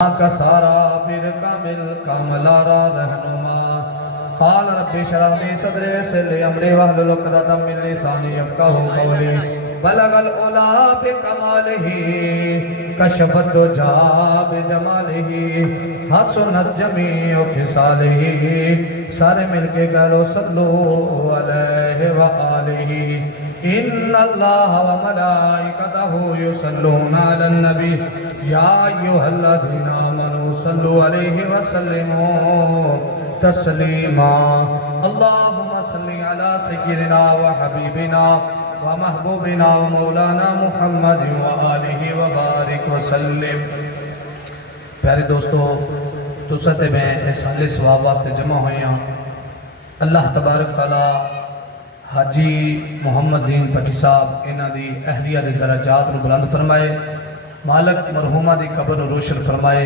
का सारा बिर कामिल कामलारा रहनुमा काल रब्बी शरह ली सदरी वयस्सिर ली अमरी वहलुल उक़दतम मिन लिसानी यफ़क़हू क़ौली बलगल उला बिकमालिही कशफ़त दुजा बिजमालिही हसनत जमीउ ख़िसालिही। सारे मिलके कह लो सल्लु अलैहि व आलिही। इन्नल्लाह व मलाइकतहू युसल्लूना अलन नबी या अय्युहल्लज़ीना आमनू सल्लु अलैहि व सल्लिमू तस्लीमा। अल्लाहुम्मा सल्लि अला सय्यिदिना व हबीबिना व महबूबिना व मौलाना मुहम्मद व आलिहि व बारिक व सल्लिम। प्यारे दोस्तों, तुसां ते मैं इस साले सवाब वास्ते जमा हुए हाँ। अल्लाह तबारक तआला हाजी मुहम्मद दीन भट्टी साहब इन्हां दी अहलिया दे दराजात नूं बुलंद फरमाए। मालक मरहूमा दी कब्र नूं रोशन फरमाए।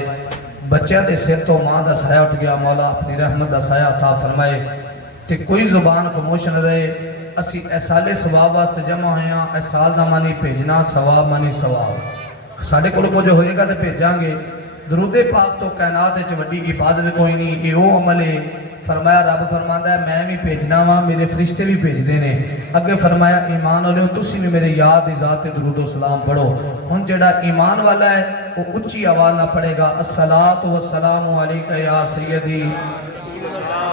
बच्चों के सिर तो माँ का साया उठ गया, मौला अपनी रहमत का साया अता फरमाए। तो कोई जुबान खामोश न रहे। असी इस साले सवाब वास्ते जमा हुए हाँ। इस साल का मानी भेजना, सवाब मानी सवाब। साढ़े कोल कुछ होएगा तो भेजांगे। दरूदे पाक तो कायनात वड्डी इबादत कोई नहीं। ये वो अमल है। फरमाया रब फरमांदा है मैं भी भेजना वा, मेरे फरिश्ते भी भेजते हैं। अगे फरमाया ईमान वाले तुसी भी मेरे याद इजात दुरूदो सलाम पढ़ो। हुण जेड़ा ईमान वाला है वो उच्ची आवाज़ ना पढ़ेगा। अस्सलातु वस्सलामु अलैका या सय्यदी,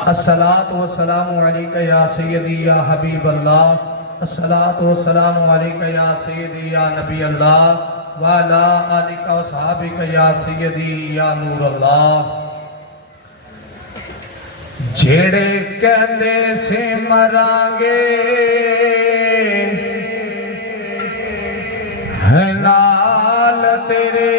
अस्सलातु वस्सलामु अलैका या सय्यदी या हबीब अल्लाह, अस्सलातु वस्सलामु अलैका या सय्यदी या नबी अल्लाह व अला आलिका व सहाबिका या सय्यदी या नूर अल्लाह। जेड़े कहंदे से मरांगे नाल तेरे,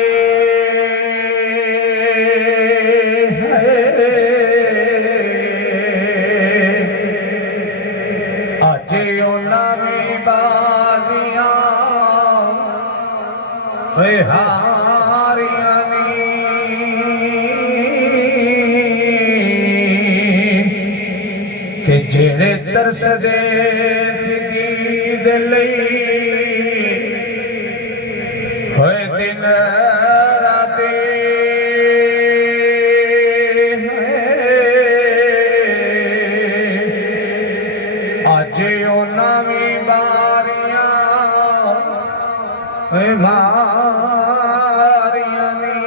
अजे उन्हां वी बाजियां हारियां जेड़े तरस दे दीद लई होए दिन राते, अज उन्हां वी बारियां मारियां नी।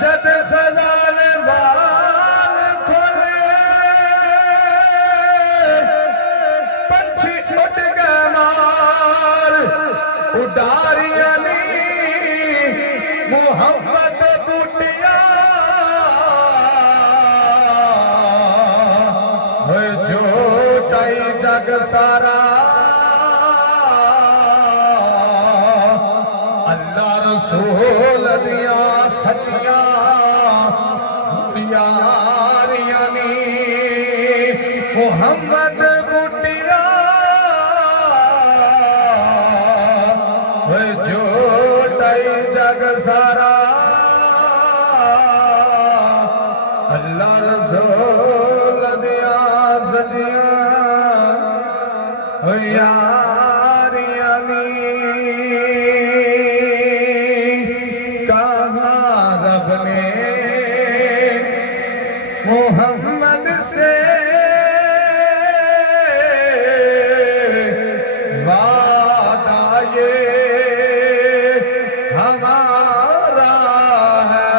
जद खजाने बाल खोले पंछी उड़ गए मार उडारियां नी। मुहम्मद बूटिया जोटाई जग सारा अल्लाह रसूल दिया सचिया यारियां नी। मुहम्मद बूटिया जोटाई जग सारा अल्लाह रसूल दिया सचिया यारियां नी। मोहम्मद से वादा ये हमारा है,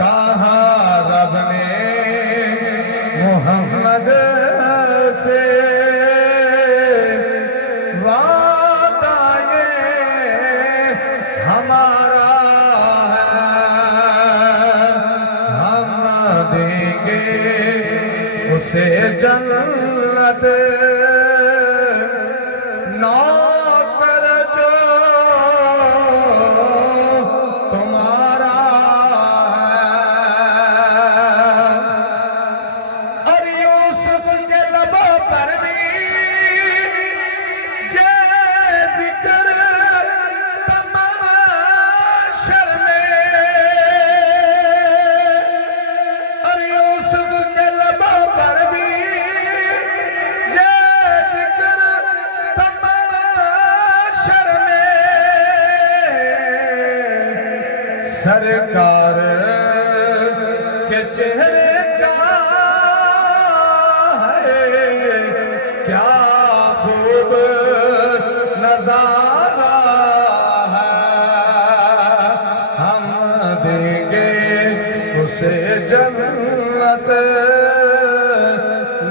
कहा रब ने मोहम्मद से वादा ये हमारा उसे जन्नत नौकर जो तुम्हारा है। और यूसुफ के लबों पर भी ये जिक्र तमाशर में सरकार के चेहरे का है क्या खूब नजारा है, हम देंगे उसे जन्नत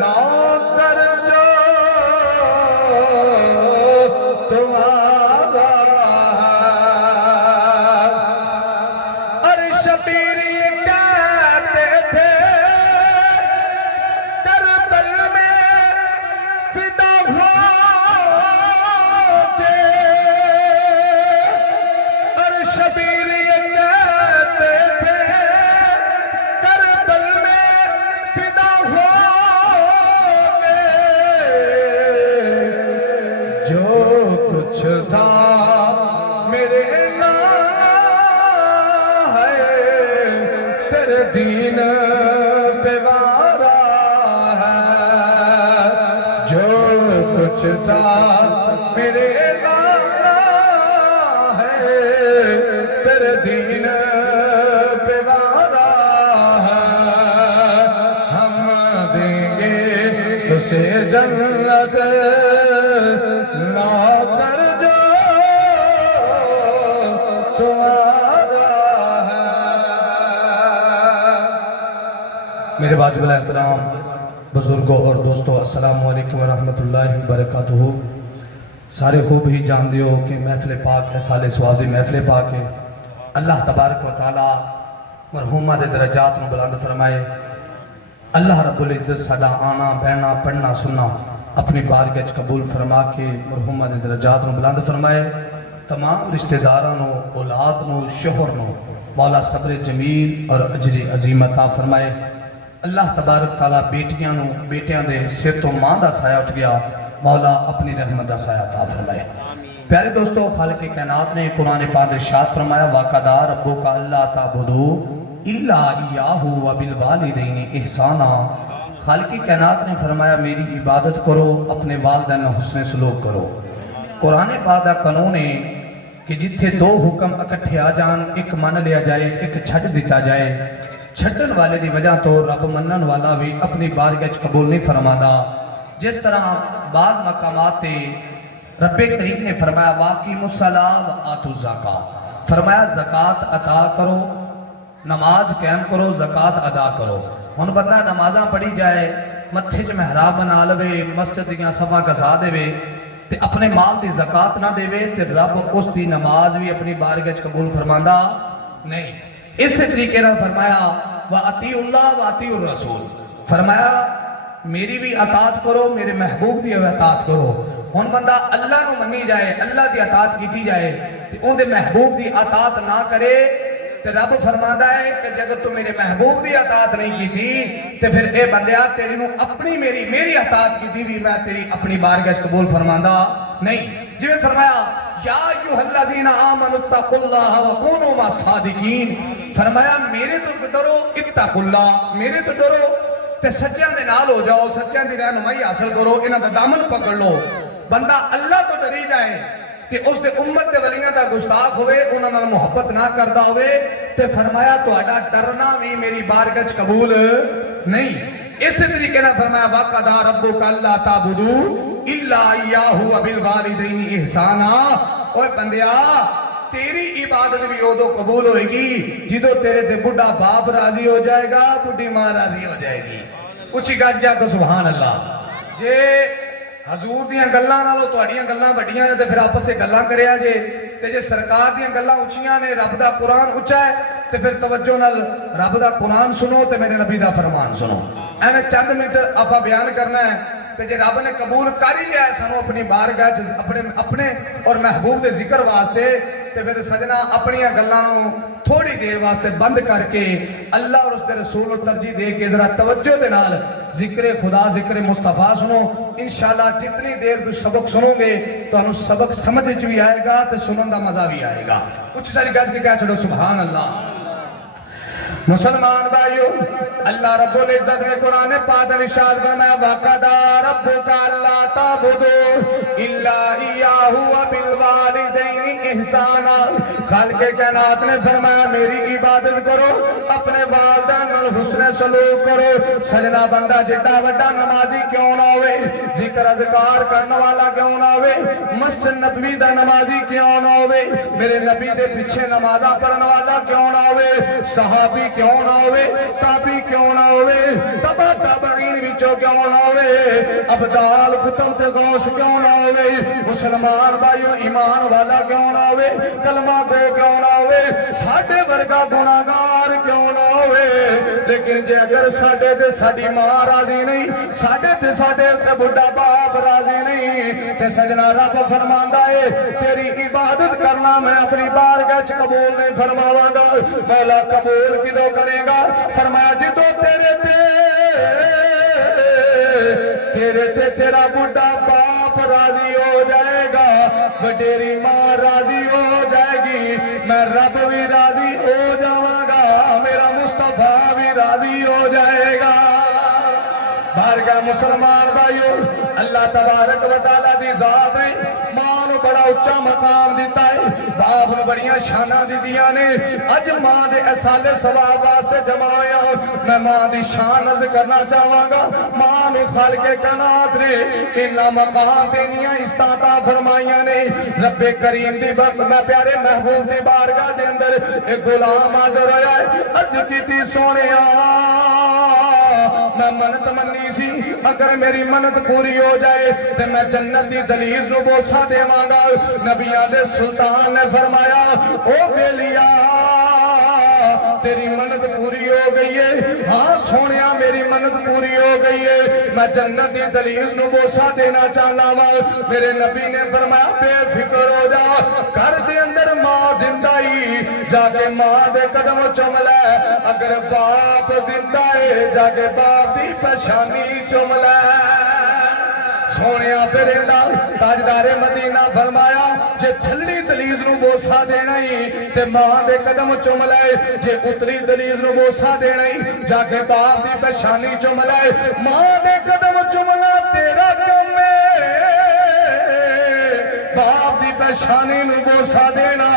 नौकर जो तुम्हारा। अरे शबीर ये कहते थे करबल में फिदा होके, अरे शबीर ये कहते थे करबल में फिदा होके, जो कुछ था मेरे नाना है तेरे दीन पे वारा है, जो कुछ था मेरे नाना है तेरे दीन पे वारा है, हम देंगे उसे जन्नत नौकर जो तुम्हारा है। मेरे वाजिब एहतराम बुजुर्गों और दोस्तों, अस्सलाम वालेकुम वरहमतुल्लाहि वबरकातुहू। सारे खूब ही जानते हो कि महफिल पाक है, साले सवाब की महफिल पाक है। अल्लाह तबारक व तआला मरहूमा के दरजात में बुलंद फरमाए। अल्लाह रब्बुल इज्जत साडा आना बहना पढ़ना सुनना अपनी बारगाह च कबूल फरमा के मरहूमा के दरजात में बुलंद फरमाए। तमाम रिश्तेदारों को, औलाद को, शोहर को मौला सब्र जमील और अजरी अजीमत अता फरमाए। अल्लाह तबारक तआला बेटियां नु बेटियां दे सिर तो मां दा साया उठ गया, मौला अपनी रहमत दा साया अता फरमाए। प्यारे दोस्तों, खालिक कायनात ने कुरान पाक में इरशाद फरमाया, वाक़दा रब्बुका अल्ला ताबुदू इल्ला इय्याहु व बिल वालिदैनि इहसाना। खालिक कायनात ने फरमाया मेरी इबादत करो, अपने वालिदैन नाल हुस्न सलूक करो। कुरान पाक दा कानून है कि जिथे दो हुक्म इकट्ठे आ जान, एक मान लिया जाए, एक छड्ड दिता जाए। छड्डन वाले की वजह तो रब मनन वाला भी अपनी बारगाह च कबूल नहीं फरमादा। जिस तरह बाज़ मकामात ते रब्बे करीम ने फरमाया वाक़िमुस्सलाह व आतु ज़कात, फरमाया ज़कात अता करो, नमाज कायम करो, ज़कात अदा करो। हुण बंदा नमाज़ां पढ़ी जाए, मत्थे च मेहराब बना लवे, मस्जिद दियां सफ़ा कसा देवे ते अपने माल की ज़कात ना देवे ते रब उसकी नमाज भी अपनी बारगाह च कबूल फरमांदा नहीं। इस तरीके नाल फरमाया व अतीउल्लाह व अतीउर रसूल, फरमाया मेरी भी अतात करो, मेरे महबूब की अतात करो। हुण बंदा अल्लाह नूं मन्नी जाए, अल्लाह की अतात की जाए ते उहदे महबूब की अतात ना करे ते रब फरमांदा है कि जब तू मेरे महबूब की अतात नहीं की ते फिर ए बंदिया तेरी नूं अपनी मेरी अतात की भी मैं तेरी अपनी बारगाह कबूल फरमांदा नहीं। जिवें फरमाया या अय्युहल्लज़ीना आमनुत्तकुल्लाह व कूनू मस्सादिकीन, फरमाया मेरे तो डरो, इत्तकुल्लाह मेरे तो डरो ते सच्चियां दे नाल हो जाओ, सच्चियां दी रहनुमाई हासिल करो, इन्हां दा दामन पकड़ लो। बंदा अल्लाह तो डरी जाए कि उसके उम्मत के वलियां दा गुस्ताख होवे, उन्हां नाल मुहब्बत ना करदा होवे ते फरमाया तुहाडा डरना भी मेरी बारगाह च कबूल नहीं। इस तरीके नाल फरमाया वाक़दा रब्बुका अल्ला ताबुदू इल्ला इय्याहु व बिल वालिदैनि इहसाना। ओए बंदिया तेरी इबादत भी उदो कबूल होएगी जिदो तेरे ते बुढ़ा बाप राजी हो जाएगा, बुढ़ी मां राजी हो जाएगी। उची गज जा को सुभान अल्लाह। जे हजूर दियां गल्लां नालों तुहाड़ियां गल्लां वड्डियां ने ते फिर आपस में गल्लां करिया जे, ते जे सरकार दियां गल्लां उच्चियां ने, रब दा कुरान उच्चा है ते फिर तवज्जो नाल रब दा कुरान सुनो ते मेरे नबी दा फरमान सुनो। एवें चंद मिनट आपां बयान करना है ते जे रब ने कबूल कर ही लिया सानू अपनी बारगाह च अपने और महबूब के जिक्र वास्ते, ते फिर सजना अपनियां गल्लां नूं थोड़ी देर वास्ते बंद करके अल्लाह और उसके रसूल को तरजीह दे के जरा तवज्जो दे नाल जिक्र खुदा जिक्र मुस्तफा सुनो। इंशाअल्लाह जितनी देर तुम सबक सुनोगे तो सबक समझ भी आएगा तो सुनने का मजा भी आएगा। उच्च सारी गज के कह छोड़ो सुभान अल्लाह। मुसलमान भाइयों, अल्लाह रब्बुल इज्जत ने कुरान पाक में इरशाद फरमाया वक़दा रब्बुका अल्ला ताबुदू इल्ला इय्याहु व बिल वालिदैनि एहसान खालिके कायनात ने फरमाया मेरी इबादत करो, अपने वालिदैन नाल हुस्न सलूक करो। सजना बंदा जिड्डा वड्डा नमाजी क्यों ना होवे, जिक्र अज़कार करने वाला क्यों ना होवे, मस्जिद नबवी दा नमाजी क्यों ना होवे, मेरे नबी दे पीछे नमाज़ा पढ़ने वाला क्यों ना होवे, सहाबी क्यों ना होवे, ताबी क्यों ना होवे, तबा ताबईन विचों क्यों ना होवे, अबदाल कुतुब ते गौस क्यों ना होवे, मुसलमान भाइयों ईमान वाला क्यों ना होवे, कलमा गो क्यों ना होवे, साडे वर्गा गुनाहगार क्यों ना होवे। लेकिन जे अगर साडे ते साडी मां राजी नहीं, साडे ते साडे बुढ़ा बाप राजी नहीं, ते सजना रब फरमांदा है तेरी इबादत करना मैं अपनी बारगाह च कबूल नहीं फरमावांगा। मौला कबूल किदों करेगा? फरमाया जिदों तेरे ते तेरा बुढ़ा बाप राजी हो जाएगा, वडेरी मां राजी हो जाएगी, मैं रब भी राजी हो जावांगा, मेरा मुस्तफा भी राजी हो जाएगा। बारगाह मुसलमान भाइयों, अल्लाह तबारक व तआला दी जात ने मां नूं बड़ा उच्चा मकाम दिता है, बाप नूं बड़ियां शानां दित्तियां ने। अज मां दे असाले सवाब वास्ते जमा होया, मैं मां दी शान अर्ज करना चाहांगा। मां नूं खालिके कायनात ने इन्ना मकाम देनियां इस्ताता फरमाइयां ने। रब्बे करीम दी मैं प्यारे महबूब दी बारगाह दे अंदर एक गुलाम हाज़र होया है, अर्ज कीती सोहणिया मैं मनत मन्नी सी, अगर मेरी मनत पूरी हो जाए तो मैं जन्नत दी दलीज नूं बोसा देवांगा। नबियां दे सुल्तान ने फरमाया ओ बेलिया तेरी मनत पूरी हो गई है। हाँ सोनिया मेरी मनत पूरी हो गई है, मैं जन्नत दी दलीज नूं बोसा देना चाहना वा। मेरे नबी ने फरमाया बेफिक्र हो जा, घर दे अंदर मां जिंदा ही, जाके मां दे कदम चुम ले, अगर बाप जिंदा है जाके बाप दी परेशानी चुम ले। सोनिया फिर ताजदारे मदीना फरमाया जे थल्ली दलीज नूं बोसा देना ही ते मां दे कदम चुम ले, जे उतली दलीज नूं बोसा देना ही जाके बाप दी परेशानी चुम ले। मां दे कदम चुमना तेरा कम है, बाप दी परेशानी नूं बोसा देना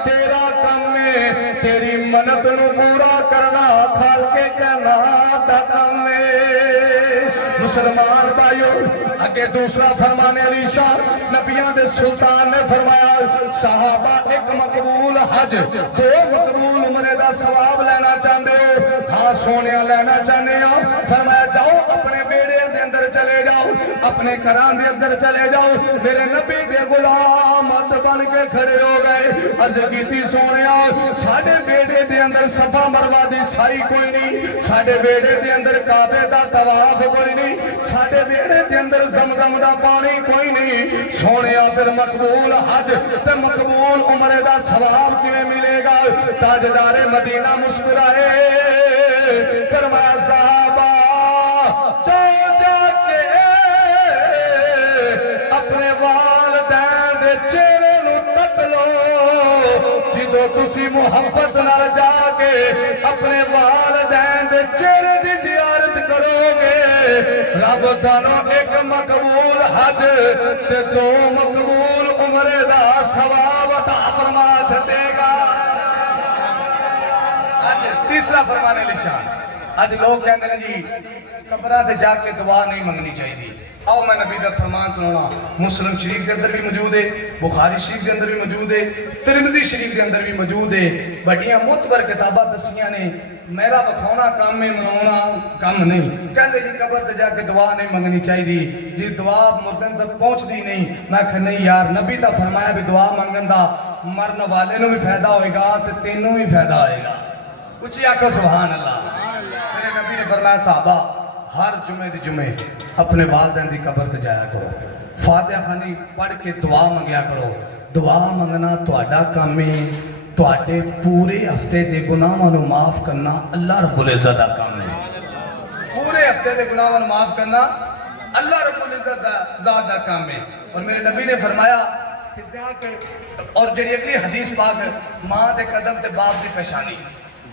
तेरा कम है, तेरी मनत नूं पूरा करना खालिके कायनात दा कम है। मुसलमान भाइयों अगे दूसरा फरमाने अली शाह नबियां दे सुल्तान ने फरमाया सहाबा एक मकबूल हज, दो मकबूल उमरे दा सवाब लेना चाहते हो? हाँ सोने लेना चाहते हो। फरमाया जाओ अपने बेड़े दे अंदर चले जाओ, अपने घरां दे अंदर चले जाओ। मेरे नबी दे गुलाम मत बन के खड़े हो गए, अर्ज कीती सोनिया साडे बेड़े दे अंदर सफा मरवा दी साई कोई नहीं, साडे बेड़े दे अंदर काबे दा तवाफ कोई नहीं, साडे बेड़े दे अंदर ज़मज़म दा पानी कोई नहीं। सोनिया फिर मकबूल हज ते मकबूल उमरे दा सवाब किवें मिलेगा? ताजदारे मदीना मुस्कुराए, फरमाया साहबा जाओ जाके अपने वालिदैन दे चेहरे नूं तक लो, जिदों तुसी मुहब्बत नाल जाके अपने वालिदैन दे चेहरे दी जियारत करोगे, रब तुहानूं एक मकबूल हज ते दो मकबूल उमरे दा सवाब अता फरमा छड़ेगा। अज तीसरा फरमाने निशान, अज लोग कहते हैं जी कब्रां ते जाके दुआ नहीं मंगनी चाहिए। आओ मैं नबी दा फरमान सुनाना, मुस्लिम शरीफ के अंदर भी मौजूद है, बुखारी शरीफ के अंदर भी मौजूद है, तिरमिज़ी शरीफ के अंदर भी मौजूद है। बड़ियां मुतबर किताबां दसियां ने, मेरा विखाना काम है मनाना काम नहीं। कहते जी कब्र ते जाके दुआ नहीं मंगनी चाहिए जी, दुआ मुर्दे तक पहुंचती नहीं। मैं कहा नहीं यार, नबी दा फरमाया भी दुआ मंगन दा मरन वाले नूं भी फायदा होएगा ते तैनूं भी फायदा होएगा। उच्ची आखो सुभान अल्लाह। मेरे नबी ने फरमाया साहबा हर जुमे दी जुमे अपने वालिदैन दी कब्र ते जाया करो, फातिहा खानी पढ़ के दुआ मंगया करो। दुआ मंगना तुहाडा काम है, तुहाडे पूरे हफ्ते दे गुनाहां नूं माफ करना अल्लाह रब्बुल इज्जत दा काम है। पूरे हफ्ते दे गुनाहां नूं माफ करना अल्लाह रब्बुल इज्जत दा ज़ात दा काम है। और मेरे नबी ने फरमाया कि जाके और जेड़ी अगली हदीस पाक मां दे कदम ते बाप दी पेशानी,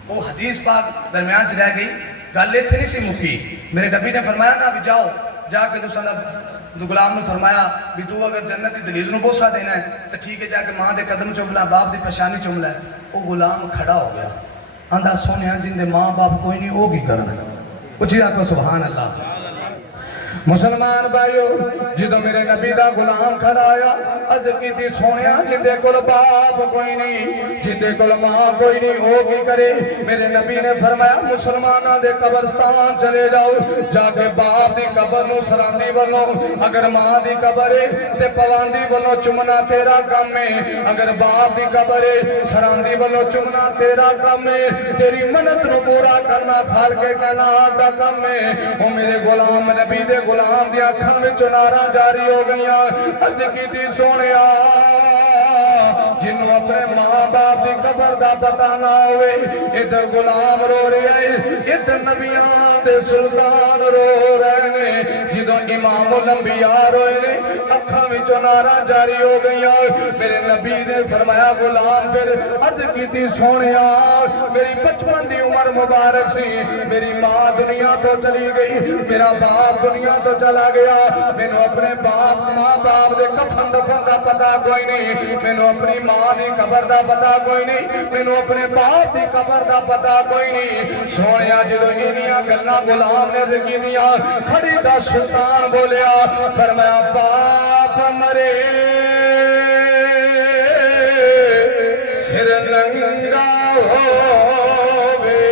वो हदीस पाक दरमियान च रह गई, गल इत्थे नहीं सी मुकी। मेरे नबी ने फरमाया ना भी जाओ जाके तुसां गुलाम ने फरमाया भी तू अगर जन्नत की दलील में बोसा देना है तो ठीक है, जाके माँ के कदम चुम ला, बाप की पेशानी चुम लै। वो गुलाम खड़ा हो गया, आंदा सोने जिंदे माँ बाप कोई नहीं, वो की करना। उची आखो सुभान अल्लाह। मुसलमान भाइयों, जो मेरे नबी का गुलाम खड़ा आया, अज की सोने जिंदे कोल बाप कोई नहीं, जिंदे कोल मां कोई नहीं, वो की करे। मेरे नबी ने फरमाया मुसलमानों के कब्रस्तान चले जाओ, जाके बाप की कबर नूं सरांदी वालों, अगर मां की कबर है ते पवांदी वालों चुमना तेरा काम है, अगर बाप की कबर है सरांदी वालों चुमना तेरा काम है। तेरी मन्नत नूं पूरा करना खाल के कहना दा काम है। वो मेरे गुलाम नबी दे गुलाम दी अखां विच नारा जारी हो गई। अर्ज की सोने जिन्हों अपने मां बाप की कबर का पता ना होवे, इधर गुलाम रो रहे हैं, इधर नबियां दे सुल्तान रो रहे ने। जो इमाम लंबिया रोए ने, अखां विचों नारा जारी हो गई। मेरे नबी ने फरमाया गुलाम फिर अर्ज की सोने मेरी 55 की उम्र मुबारक सी, मेरी मां दुनिया तो चली गई, मेरा बाप दुनिया तो चला गया, मैनू अपने बाप मां बाप के कफन दफन का पता कोई नहीं, मैनू अपनी मां की कबर का पता कोई नहीं, मैनू अपने बाप की कबर का पता कोई नहीं। सोने जो इनिया गल्लां गुलाम ने कीतियां, खड़ी दा सुल्तान बोलिया, फरमाया बाप मरे सिर नंगा होवे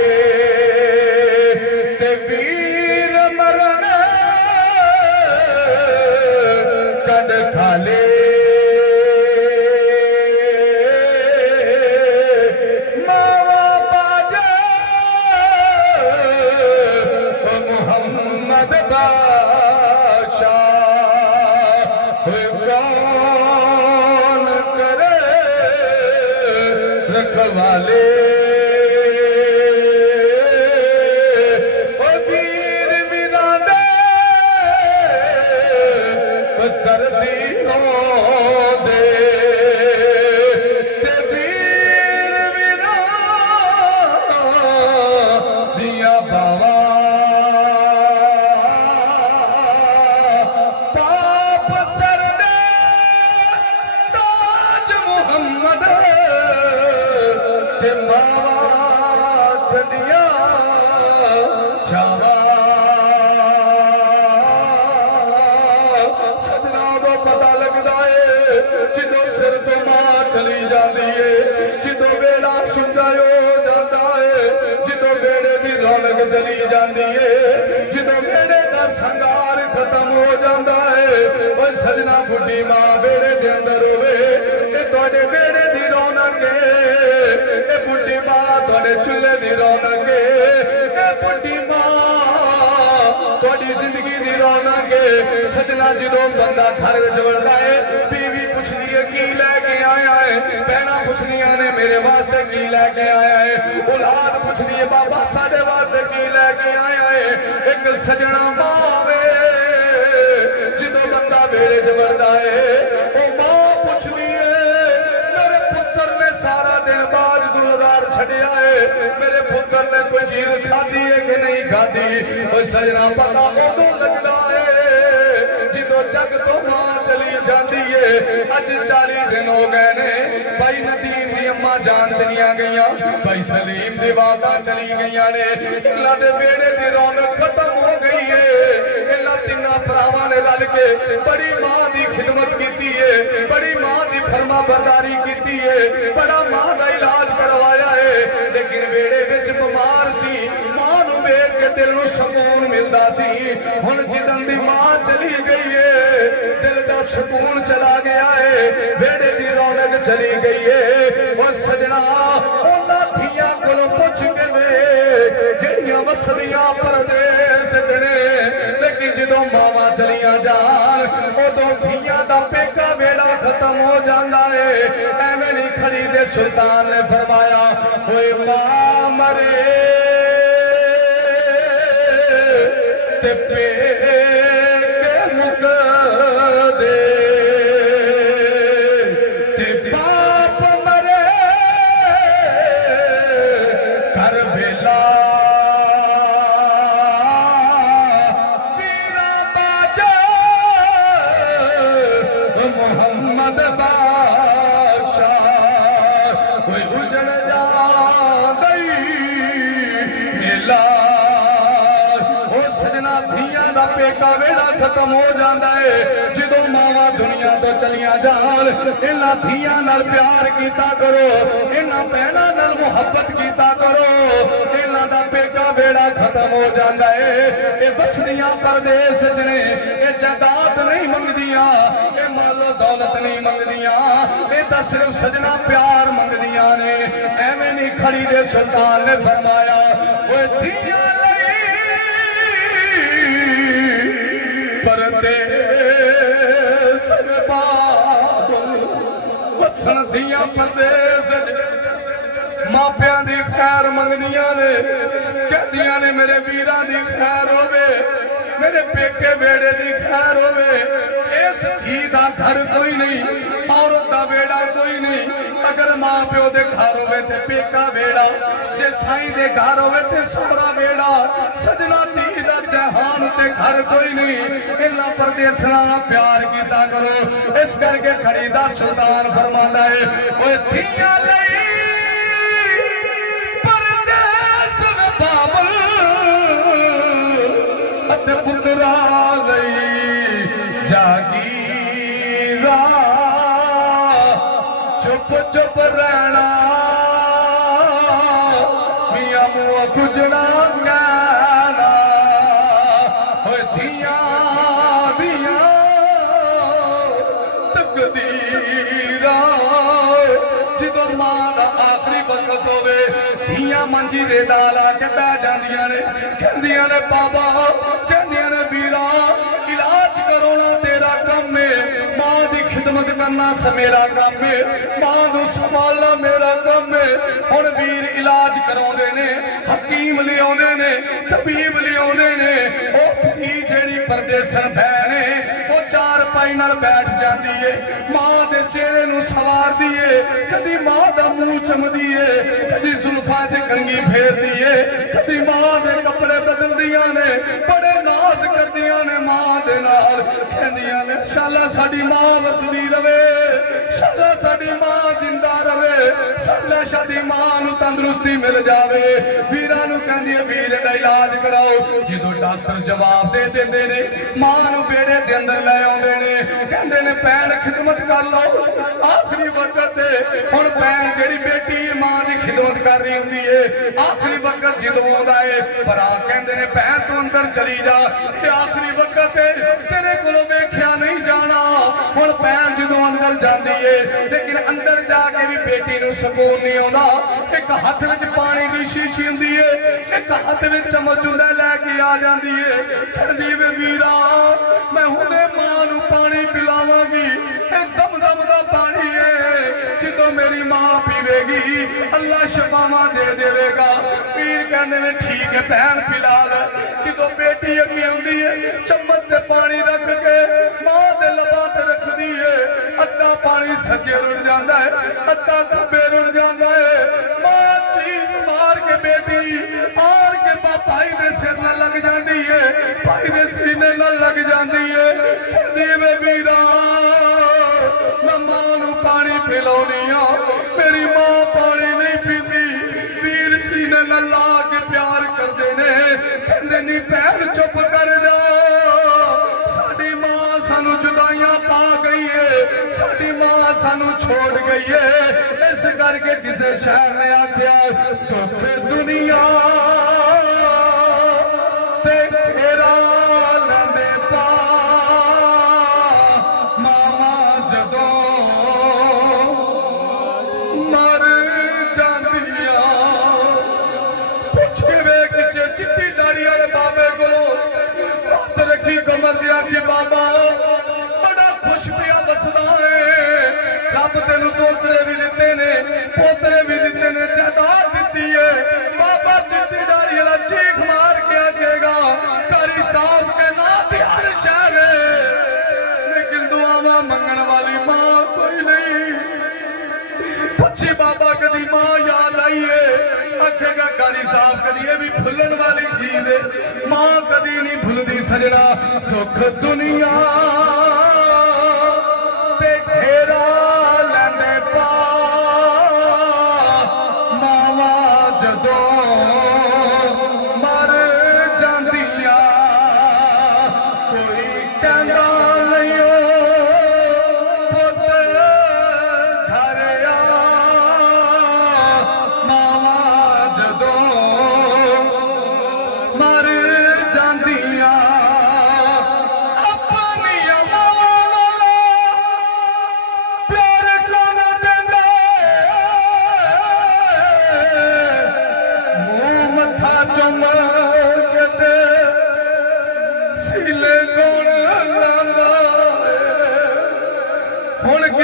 ते वीर मरण कद खाले, मावा बाजा मोहम्मद बादशाह कौन करे रखवाले। पता लगता है जिदों सिर तो मां चली जाती है, जिदों बेड़ा सुंजायो जाता है, जिदों बेड़े की रौनक चली जाती है, जिदों बेड़े का संगार खत्म हो जाता है। और सजना बुढ़ी मां बेड़े के अंदर होवे, ये तुहाडे बेड़े की रौनक है, ये बुढ़ी मां तुहाडे चूल्हे की रौनक है, ये बुढ़ी मां तुहाडी जिंदगी की रौनक है। सजना जो बंदा घर जोड़ता है, बीवी पुछदी है की लैके आया है, भैन पुछदियां ने मेरे वास्ते की लैके आया है, औलाद पुछदी है बाबा साडे वास्ते की लैके आया है। एक सजना मावे जो बंदा बेड़े च वड़दा है, वो मां पुछदी है मेरे पुत्र ने सारा दिन बाज दुलदार छड़िया है, मेरे पुत्र ने कोई चीज खाधी है कि नहीं खाधी। वो सजना पता उदों लगता है जो जग तो मां चली जाती है। अज 40 दिन हो गए ने, भाई नदीम दी अम्मा जान चलिया गई, भाई सलीम दी वादा चली गई ने, इन्हां दे बेड़े दी रौनक खत्म हो गई है। इन्हां तिन्ना भरावां ने रल के बड़ी मां दी खिदमत की है, बड़ी मां दी फरमा बरदारी की है, बड़ा मां का इलाज करवाया है, लेकिन बेड़े विच बीमार सी, मां नूं वेख के दिल नूं सुकून मिलदा सी। हुण जिदन दी मां चली गई है, दिल का सुकून चला गया है, बेड़े की रौनक चली गई है। और सजना उन्हां धियां कोलों पुछ के वे जिहड़ियां वसदियां परदेस च ने, लेकिन जदों मावां चलियां जान उदों धियां दा पेका बेड़ा खत्म हो जाता है। एवें नहीं खड़ी दे सुल्तान ने फरमाया, ओए मां मरे ते पेके मुक दे, ते बाप मरे कर बेला, वीरा बाजा पेका वेड़ा खत्म हो जाता है जो मावा दुनिया तो चलिया जान। इन्हां धीआं नाल प्यार कीता करो, इन्हां भैणां नाल मुहब्बत कीता करो। इन्हां दा पेका वेड़ा खत्म हो जाता है। ये बसदियां परदेस च ने, ये जायदाद नहीं मंगदियां, ये मालो दौलत नहीं मंगदियां, ये तां सिर्फ सजना प्यार मंगदियां ने। एवें नहीं खड़ी दे सुल्तान ने फरमाया ओए धीआं वसन दियां परदेस मापियां दी खैर मंगदियां ने, कहदियां ने मेरे वीरां दी खैर होवे, मेरे पेके बेड़े दी खैर होवे। इस धी दा घर कोई नहीं, औरत दा बेड़ा कोई नहीं। अगर मां प्यो दे घर होवे ते पेका बेड़ा, जे साईं दे घर होवे ते सोहरा बेड़ा। सजना धी दा जहान ते घर कोई नहीं। इन्हां परदेसां नाल प्यार कीता करो। इस करके खरीदा सुल्तान फरमांदा है ओए धीआं लई परदेस वे बाबल अते पुत्रा लई जागीरा। चुप चुप रहना मियां मुआ गुजना कहना। होए धियां दियां तकदीरां जो मां दा आखिरी वक्त होवे धियां मंजी दे नाल आके बह जांदियां ने, कहंदियां ने बाबा, कहंदियां ने वीरा इलाज करोना तेरा काम है, मां दी खिदमत करना मेरा काम है, मां नूं संभालना मेरा काम है। हुण वीर इलाज कराउंदे ने, हकीम लियाउंदे ने, तबीब लियाउंदे ने। ओ धी जेड़ी परदेसन भैन है वो चार पाई नाल बैठ जाती है, मां दे चेहरे नूं सवारदी है, कदी मां दा मुंह चमदी है, कदी जुल्फां च कंगी फेरदी है, कदी मां दे कपड़े बदलदियां ने, बड़े नाज करदियां ने मां दे नाल। कहंदियां ने शाला साडी मां वसदी रवे, शाला साडी मां जिंदा रवे, शाला साडी मां नूं तंदुरुस्ती मिल जावे। वीरां नूं कहंदी है वीर दा इलाज कराओ। जदों डॉक्टर जवाब दे देंदे ने, मां नूं बेड़े दे अंदर ले आउंदे ने, कहंदे ने भैन खिदमत कर लो, आखिरी वक्त है। हुण भैन जेड़ी बेटी मां दी खिदमत कर रही हुंदी है, आखिरी वक्त जदों आउंदा है भरा कहंदे ने भैन तू अंदर चली जा, ये आखिरी वक्त है, तेरे कोलों वेख्या नहीं जाना। हुण भैन जदों अंदर जांदी है, लेकिन अंदर जाके भी बेटी नूं सकून नहीं आउंदा। एक हत्थ विच पानी दी शीशी हुंदी है, एक हत्थ विच चम्मच चुल्ला लैके आ जांदी है। कहंदी वे वीरा मैं हुणे मां नूं पानी पिलावांगी, ये ज़मज़म दा पानी है, जदों मेरी मां पीवेगी अल्लाह शफावां दे देवेगा। वीर कहंदे ने ठीक है भैन पिला ले। जदों बेटी अगे आउंदी है, चम्मच ते पानी रख के मां दे लबां ते रखदी है, अद्धा पानी सज्जे रुड़ जाता है, अद्धा खब्बे रुड़ जाता है। मां चीख मार के बेटी आर के भाई दे सिर न लग जाती है, भाई दे सीने न लग जाती है। कहंदी वे वीरा मैं मां नूं पानी पिलाउणी आ, मेरी मां पानी नहीं पीती। वीर सीने न ला के प्यार करते ने, कहंदे नी भैन चुप कर जा, साडी मां सानू जुदाइयां पा गई है, साडी मां सानू छोड़ गई है। इस करके किसी शहर ने आख्या दुख दुनिया ते घेरा लैंदे पा, मावा जदों मर जांदियां। पुछ के वेख चिट्टी दाड़ी वाले बाबे कोलों हत्थ रखी कमर दिया कि बाबा बड़ा खुश पिया बसदा है, रब तेनू दोतरे भी दिते ने, पोतरे भी दिते ने, जायदाद दिती है। बाबा चिट्टी दाड़ी वाला चीख मार के आखेगा कारी साहब के ना हर शहर है, लेकिन दुआवां मंगण वाली मां कोई नहीं। पुछी बाबा कदी मां याद आई है, आखेगा कारी साहब कदी ये भी भुलन वाली चीज है, मां कदी नहीं भुलदी सजना। दुख दुनिया ते घेरा लैंदे पा, मावा जदों मर जांदियां।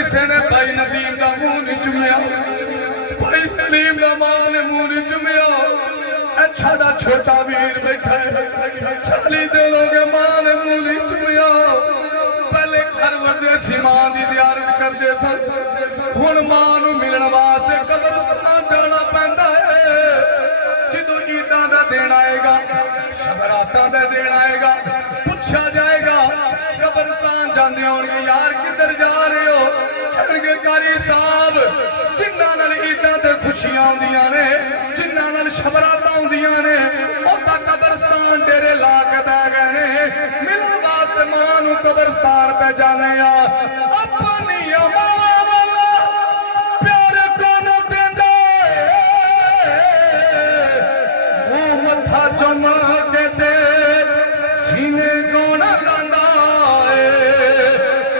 किसी ने भाई नदीम का मुंह नहीं चुमिया, भाई सलीम का मां ने मुंह नहीं चुमिया। साडा छोटा वीर बैठा है 40 दिन हो गए मां ने मुंह नहीं चुमिया। पहले घर वरदे सी मां की जियारत करते सन, हुण मां नूं मिलण वास्ते कब्रिस्तान जाना पैंदा है। जो ईदां दा दिन आएगा, शबरातां दा दिन आएगा, पूछा जाएगा कब्रिस्तान जांदे होणगे यार किधर जा रहे हो? कहणगे कारी साहब जिन्हां नाल ईदां ते खुशियां आउंदियां ने, जिन्हां नाल शबरातां आउंदियां ने, ओह तां कब्रिस्तान डेरे ला के बह गए ने। मिलण वास्ते मां नूं कब्रिस्तान पे जाने आ। अपनी मावां वाला प्यार कौन देंदा मुंह मत्था चुम के ते सीने कौन लांदा है?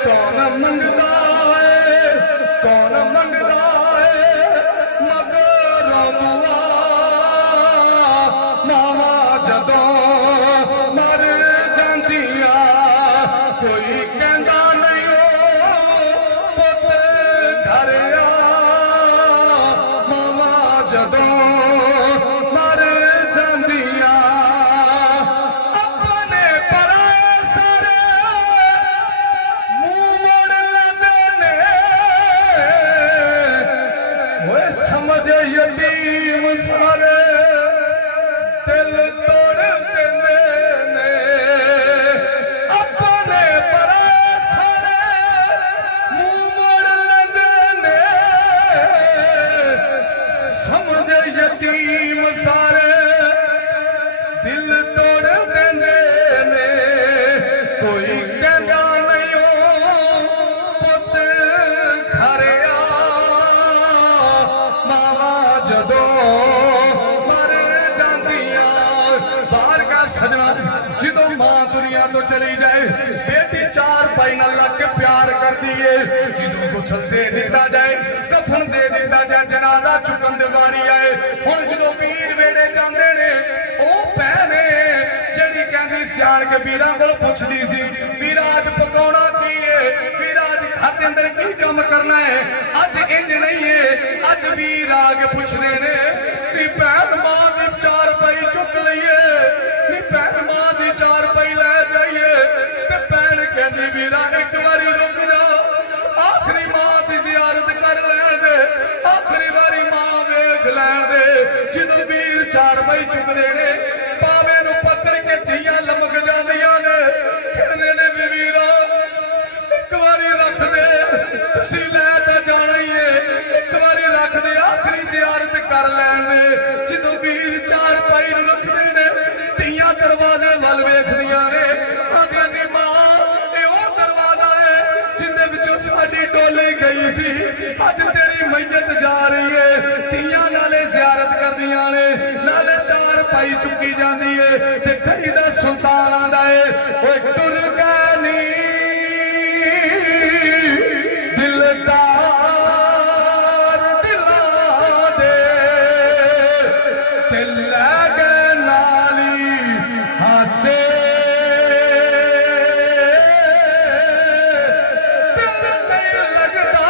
कौन मंगदा है, कौन मंगदा है मगरों दुआ? मावा जदों मर जांदियां कोई कहंदा नहीं ओ पुत घर आ। मावा जदों मर जांदियां अपने पराए सारे मुंह मोड़ लैंदे ने। ओए समझ यतीम सारे दिल तोड़ देंदे ने। अपने पराए सारे मुंह मोड़ लैंदे ने। समझ यतीम सारे दिल तोड़ देंदे ने। कोई कहंदा नहीं ओ पुत घर आ। मावा जदों मर जांदियां बाहर का सजना जो मां दुनिया तो चली जाए, बेटी चार पाई नाल लग के प्यार कर दिए। जो गुसल दे दिता जाए, कफन दे दिता जाए, जनाजा चुकन दी वारी आए। हुण जो वीर वेड़े जांदे ने ओ भैने जड़ी कहंदी जान के वीरां कोल पुछदी सी वीरा अज पकाउणा की है, वीरा अज घर दे अंदर की काम करना है। अज इंज नहीं है, अज वीर आके पुछदे ने नी भैन मां दी चार पाई चुक लईए, नी भैन मां दी चार पाई लै जाइए। ते भैन कहंदी वीरा एक बारी रुक जा, आखिरी मां दी जियारत कर लैण दे, आखिरी बारी मां वेख लैण दे। जो वीर चार पाई चुकदे ने पावे नूं पकड़ के धीआं लमक जांदियां ने। कहंदे ने वीरा एक बारी रख दे, तुसीं लै तां जाना ही है, एक बारी रख दे, आखिरी जियारत कर लैण दे। जो वीर चार पाई नूं रखदे ने धीआं दरवाजे वल वेखदियां ने, आंदियां ने मां ये ओ दरवाजा है जिंदे विचों साडी डोली गई सी, अज तेरी मैयत जा रही है। धीआं नाले जियारत करदियां ने, नाले चार पाई चुकी जांदी है। ते घड़ी दा सुल्तान आंदा है ओए टुर गए नी दिलदार दिलां दे, ते लै गए नाली हासे। दिल नहीं लगदा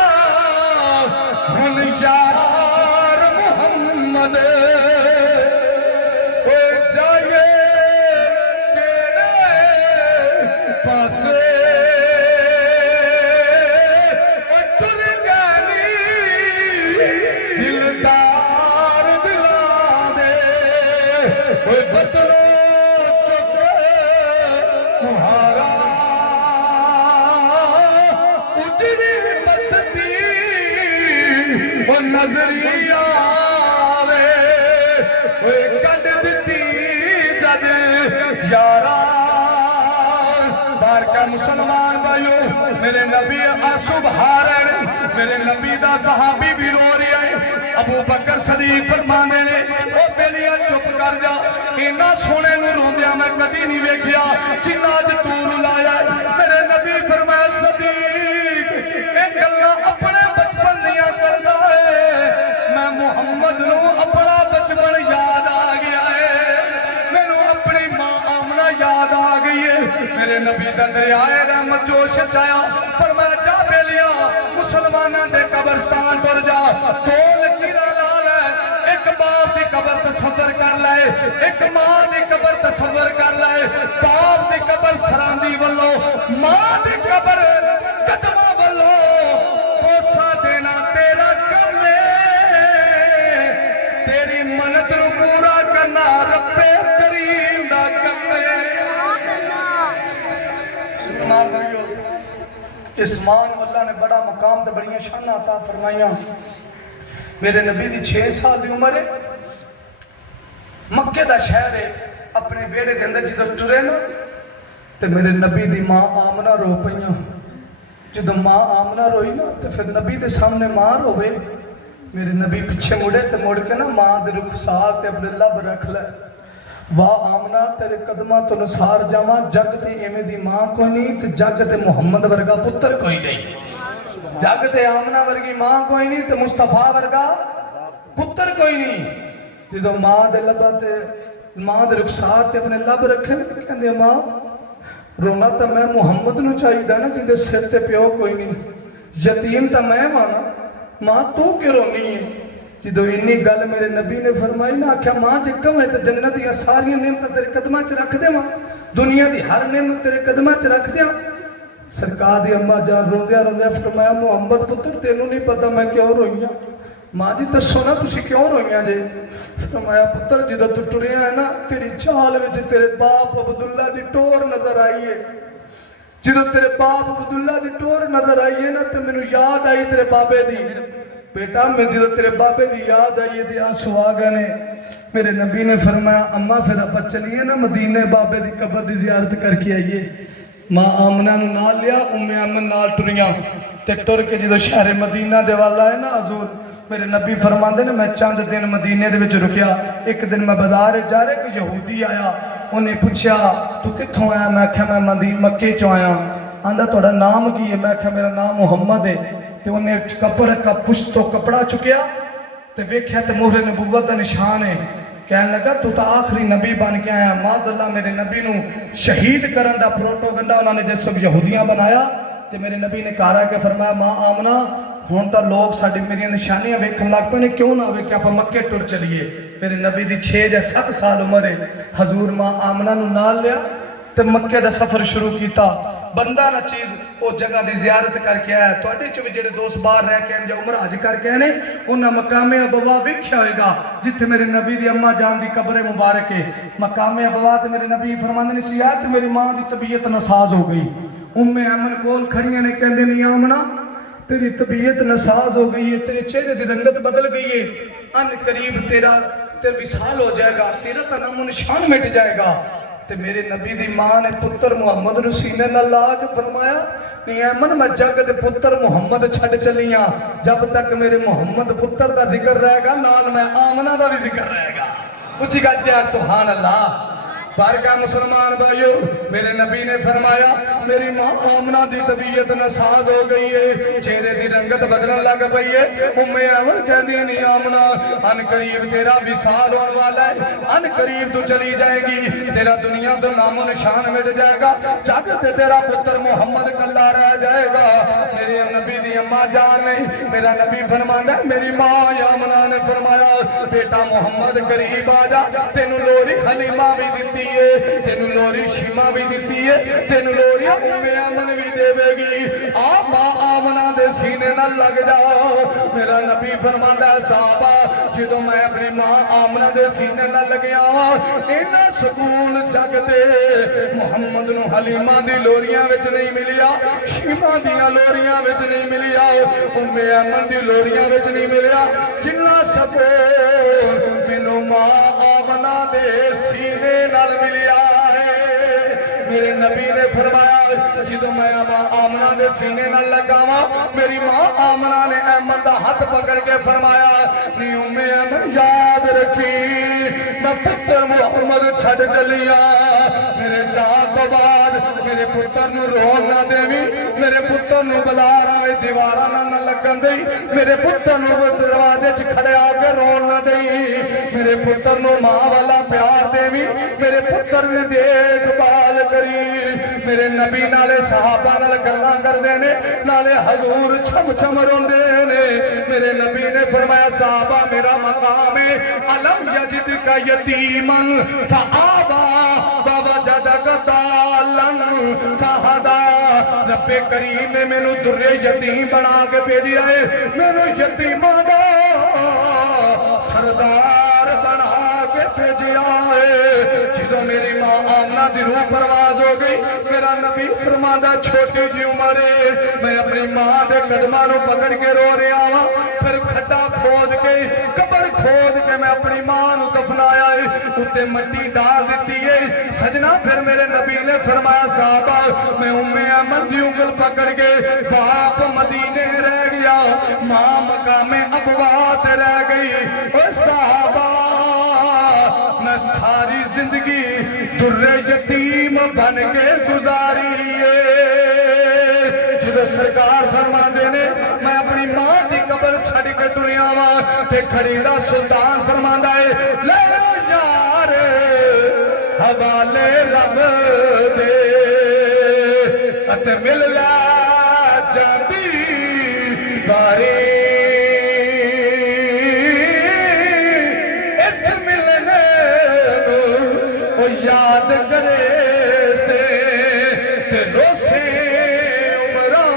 हुण यार मुहम्मद ओए जाइए केड़े पासे। ओए टुर गए नी दिलदार दिलां दे, ओए बदलो चुक मुहारा उजड़ी मस्ती ओ नजरी आवे। ओए कड दिती जद यारा बार का मुसलमान भाइयों मेरे नबी आंसू बहा रहे ने, मेरे नबी दा सहाबी भी रो रहा है। अबू बकर सदीक फरमांदे ने ओ बेलिया चुप कर जा, इन्ना सोने नूं रोंदिया मैं कदी नहीं वेखिया जिन्ना अज तू रुलाया। मेरे नबी फरमाया सदीक ये गल्लां अपने बचपन दियां करदा है, मैं मुहम्मद नूं अपना बचपन याद आ गया है, मैनू अपनी मां आमना याद आ गई है। मेरे नबी दा दरियाए रहमत जोश चाया फरमाया जा बेलिया मुसलमान मुसलमानों के कब्रस्तान पर जा, दो लकीरां ला ले, एक बाप की कब्र तसव्वुर कर ले, एक मां की कब्र तसव्वुर कर ले। बाप की कब्र सरांदी वालों, मां की कब्र कदमां वालों कोसा देना तेरा काम है, तेरी मन्नत नूं पूरा करना रब्बे करीम दा काम है। इस मान अल्लाह ने बड़ा मुकाम ते बड़ियां शानां अता फरमाइयां। मेरे नबी दी 6 साल की उम्र है, मक्के का शहर है। अपने वेड़े के अंदर जो टुरे ना तो मेरे नबी दी मां आमना रो पईयां। जो मां आमना रोई ना तो फिर नबी के सामने मां रोवे। मेरे नबी पिछे मुड़े तो मुड़ के ना मां दे रुखसार ते अपने लब रख ले। वाह आमना तेरे कदमां तो नसार जावा, जग ते इवें दी मां कोई नहीं ते जग ते मुहम्मद वर्गा पुत्र कोई नहीं। जग ते आमना वर्गी मां कोई नहीं ते मुस्तफा वर्गा पुत्र कोई नहीं। जो मां दे लबा ते मां दे रुखसार ते अपने लब रखे कहंदे मां रोना तो मैं मुहम्मद नूं चाहिदा ना, जिंदे सिर ते प्यो कोई नहीं, यतीम तो मैं माना, मां तू क्यों रोनी है। जो इन्नी गल मेरे नबी ने फरमाई ना, आख्या मां जे कवे तो जन्नत दी सारियां नेमतां तेरे कदमां च रख देवां, दुनिया दी हर नेमत तेरे कदमां च रख दियां। सरकार दी अम्मा जान रोंदिया रोंदिया फरमाया मुहम्मद पुत्र तेनू नहीं पता मैं क्यों रोईया। मां जी दसो ना तुसी क्यों रोईया जे। फरमाया पुत्र जो तू टुरिया है ना, तेरी चाल विच तेरे बाप अब्दुल्ला दी टोर नजर आई है। जो तेरे बाप अब्दुल्ला दी टोर नजर आई है ना तो मैनू याद आई तेरे बाबे दी। बेटा मैं जो तेरे बाबे की याद आई है आंसू आ गए ने। मेरे नबी ने फरमाया अम्मा फिर आप चलिए ना मदीने बाबे की कब्र की जियारत करके आइए। मां आमना नूं नाल लिया, उम्मे अमन नाल टुरियां ते टुर के जो शहर मदीना दे वाला है ना हजूर, मेरे नबी फरमाते ने मैं चंद दिन मदीने दे विच रुकिया। एक दिन मैं बाजार जा रहा, कोई यहूदी आया, उन्हें पूछा तू कित्थों आया। मैं आख्या मैं मक्के चो आया। आंदा तुहाडा नाम की है। मैं आख्या मेरा नाम मुहम्मद है। तो उन्हें कपड़ का पुश तो कपड़ा चुकया तो वेख्या तो मोहरे नबूवत का निशान है। कहने लगा तू तो आखिरी नबी बन के आया। माज़अल्लाह मेरे नबी नूं शहीद करन दा प्रोटोगंडा उन्होंने जिस वक्त यहूदियां बनाया तो मेरे नबी ने घर आके फरमाया मां आमना हुण तो लोग साडी मेरी निशानियां वेखन लग पे ने, क्यों ना वेखे आप मक्के टुर चलीए। मेरे नबी की 6 या 7 साल उम्र है। हजूर मां आमना नूं नाल लिया तो मक्के का सफर शुरू किया। बंदा ना चीज वो जगह की जियारत करके आया। थोड़े चो भी जो दोस्त बाहर रह के जो उम्र हज करके आए उन्हें मकामे अबवा वेख्या होगा जिथे मेरे नबी की अम्मा जान की कब्र मुबारक है। मकामे अबवा तो मेरे नबी फरमांदे नहीं सी तो मेरी मां की तबीयत नसाज हो गई। उम्मे अमन कोल खड़ियां ने कहते नहीं आमना तेरी तबीयत नसाज हो गई है, तेरे चेहरे की रंगत बदल गई है, अन करीब तेरा विसाल हो जाएगा, तेरा तो नामो निशान मिट जाएगा। ते मेरे नबी दी मां ने पुत्र मुहम्मद नूं सीने नाल ला के फरमाया नहीं अमन मैं जग दे पुत्र मुहम्मद छड़ चलिया, जब तक मेरे मुहम्मद पुत्र का जिक्र रहेगा नाल मैं आमना का भी जिक्र रहेगा। उची गज के सुभान अल्लाह। बारका मुसलमान भाइयों मेरे नबी ने फरमाया मेरी मां आमना की तबीयत नसाज हो गई है, चेहरे की रंगत बदलने लग पई है। उम्मे अमन कहती नहीं आमना अन करीब तेरा विसाल होने वाला है, अन करीब तू चली जाएगी, तेरा दुनिया तो नामो निशान मिट जाएगा, जग ते तेरा पुत्र मुहम्मद कल्ला रह जाएगा। मेरे नबी दी अम्मा जान ने मेरा नबी फरमांदा मेरी मां आमना ने फरमाया बेटा मुहम्मद करीब आ जा, तेनू लोरी हलीमा भी दी तेनू लोरी शीमा भी दी है, तेनू लोरी उम्मे अमन भी देवेगी। आ मां आमना दे सीने न लग जाओ। मेरा नबी फरमांदा साहबा जो मैं अपनी मां आमना दे सीने न लग्या वा इन्ना सुकून जग दे मुहम्मद नू हलीमा दी लोरियां विच नहीं मिलिया, शीमा दियां लोरियां विच नहीं मिलिया, उम्मे अमन दी लोरियां विच नहीं मिलिया, जिन्ना सुकून मैनू मां आमना दे सीने नाल मिलिया है। मेरे नबी ने फरमाया जो मैं आमना दे सीने नाल लगा वा मेरी मां आमना ने अहमद दा हाथ पकड़ के फरमाया नी उम्मे अमन याद रखी मैं पुत्र मुहम्मद छड़ चलिया, मेरे जान तो बाद मेरे पुत्र नू रोन ना देवी, मेरे पुत्र नू बाजारां विच दीवारां ना लगन दई, मेरे पुत्र नू दरवाजे च खड़े आके रोन ना दई, मेरे पुत्र नू मां वाला प्यार देवी, मेरे पुत्र दी देखभाल करी। मेरे नबी नाले सहाबा नाल गल्लां करदे ने, नाले हजूर छम छम रोंदे ने। मेरे नबी ने फरमाया सहाबा मेरा मकाम है, अलम यजिद का यतीमन फआबा ववजदक दालन फहदा। रब्बे करीम ने मैनू दुर्रे यतीम बना के भेजा है, मैनू यतीमां दा सरदार बना के भेजा है। जो मेरी मां आमना दी रूह परवाज हो गई, मेरा नबी फरमांदा छोटी जी उम्र है, मैं अपनी मां दे कदमां नू पकड़ के रो रहा वा। फिर खड्डा खोद के कबर खोद के मैं अपनी मां नू दफनाया है, उत्ते मट्टी डाल दी है। सजना फिर मेरे नबी ने फरमाया साहबा मैं उम्मे अहमद दी उंगल पकड़ के, बाप मदीने रह गया, मां मकामे अबवात रह गई। ओ साहबा मैं सारी जिंदगी दुर्रे यतीम बन के गुजारी है। जिदे सरकार फरमाते ने मैं अपनी मां की कबर छड़ के दुनिया वा, ते खड़ीदा सुल्तान फरमांदा है ले यार हवाले रब दे अते मिल ला जाती बारी। याद करे से दिलों से उमरा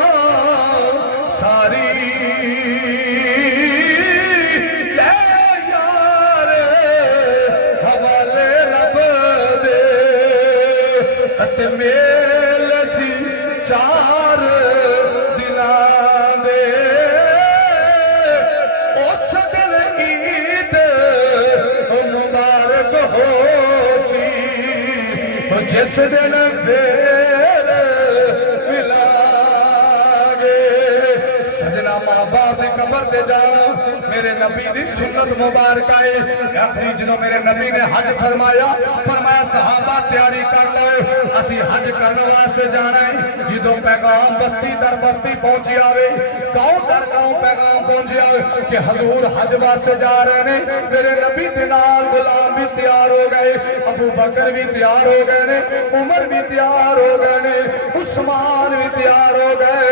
सारी ले यार हवाले रब दे अते मेल सी चार दिनां दे। उस दिन ईद मुबारक हो जिस दिन फिर मिलांगे। सजना मां बाप की कबर ते जाना मेरे नबी दी सुन्नत मुबारक है। आखिरी जो मेरे नबी ने हज फरमाया, फरमाया सहाबा तैयारी कर लो, असी हज करने वास्ते जाना है। जो पैगाम बस्ती दर बस्ती पहुंची आवे, गांव दर गांव पैगाम पहुंची आवे कि हजूर हज वास्ते जा रहे ने। मेरे नबी दे नाल गुलाम भी तैयार हो गए, अबू बकर भी तैयार हो गए ने, उमर भी तैयार हो गए ने, उस्मान भी तैयार हो गए,